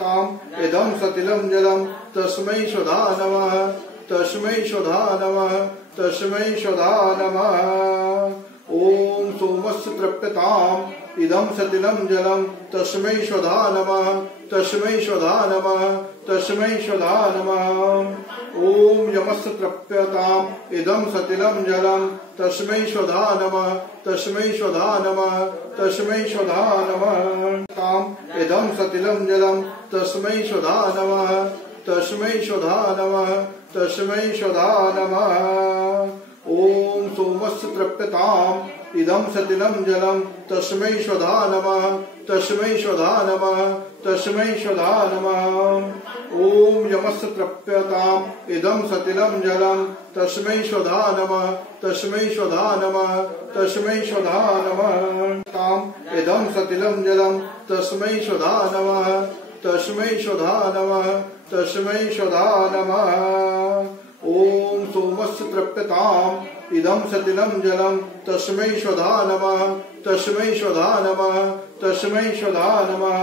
ताम इदं सतिलं जलं तस्मै स्वधा नमः तस्मै स्वधा नमः तस्मै स्वधा नमः। ओम सोमस्य तृप्यताम् इदं सतिलं जलं तस्मै स्वधा नमः तस्मै स्वधा नमः तस्मै स्वधा नमः। ओम यमस्य तृप्यताम् इदं सतिलं जलं तस्मै स्वधा नमः तस्मै स्वधा नमः तस्मै स्वधा नमः। ताम इदं सतिलं जलं तस्मै स्वधा नमः तस्मै स्वधा नमः तस्मै स्वधा नमः। ओम सोमस्य तृप्यताम् इदं सतिलं जलं तस्मै स्वधा नमः तस्मै स्वधा नमः तस्मै स्वधा नमः। ओम यमस्य तृप्यताम् इदं सतिलं जलं तस्मै स्वधा नमः तस्मै स्वधा नमः तस्मै स्वधा नमः। ताम इदं सतिलं जलं तस्मै स्वधा नमः तस्मै स्वधा नमः तस्मै स्वधा नमः। ओम सोमस्य तृप्यताम् इदं सतिलं जलं तस्मै स्वधा नमः तस्मै स्वधा नमः तस्मै स्वधा नमः।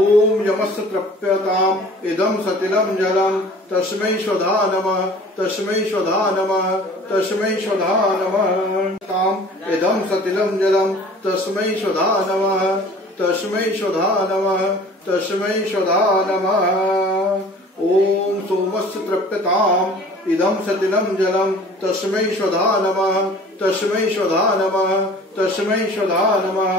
ओम यमस्य तृप्यताम् इदं सतिलं जलं तस्मै स्वधा नमः तस्मै स्वधा नमः तस्मै स्वधा नमः। ताम इदं सतिलं जलं तस्मै स्वधा नमः तस्मै स्वधा नमः तस्मै स्वधा नमः। ओम सोमस्य तृप्यताम् इदं सतिलं जलं तस्मै स्वधा नमः तस्मै स्वधा नमः तस्मै स्वधा नमः।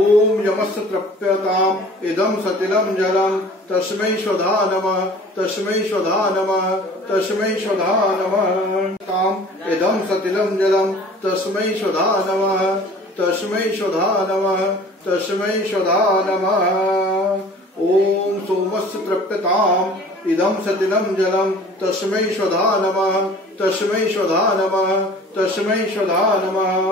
ओम यमस्य तृप्यताम् इदं सतिलं जलं तस्मै स्वधा नमः तस्मै स्वधा नमः तस्मै स्वधा नमः। ताम इदं सतिलं जलं तस्मै स्वधा नमः तस्मै स्वधा नमः तस्मै स्वधा नमः। ओम सोमस्य तृप्यताम् इदं सतिलं जलं तस्मै स्वधा नमः तस्मै स्वधा नमः तस्मै स्वधा नमः।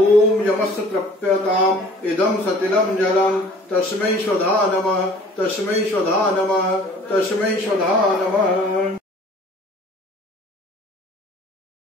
ओम यमस्य तृप्यताम् इदं सतिलं जलं तस्मै स्वधा नमः तस्मै स्वधा नमः तस्मै स्वधा नमः।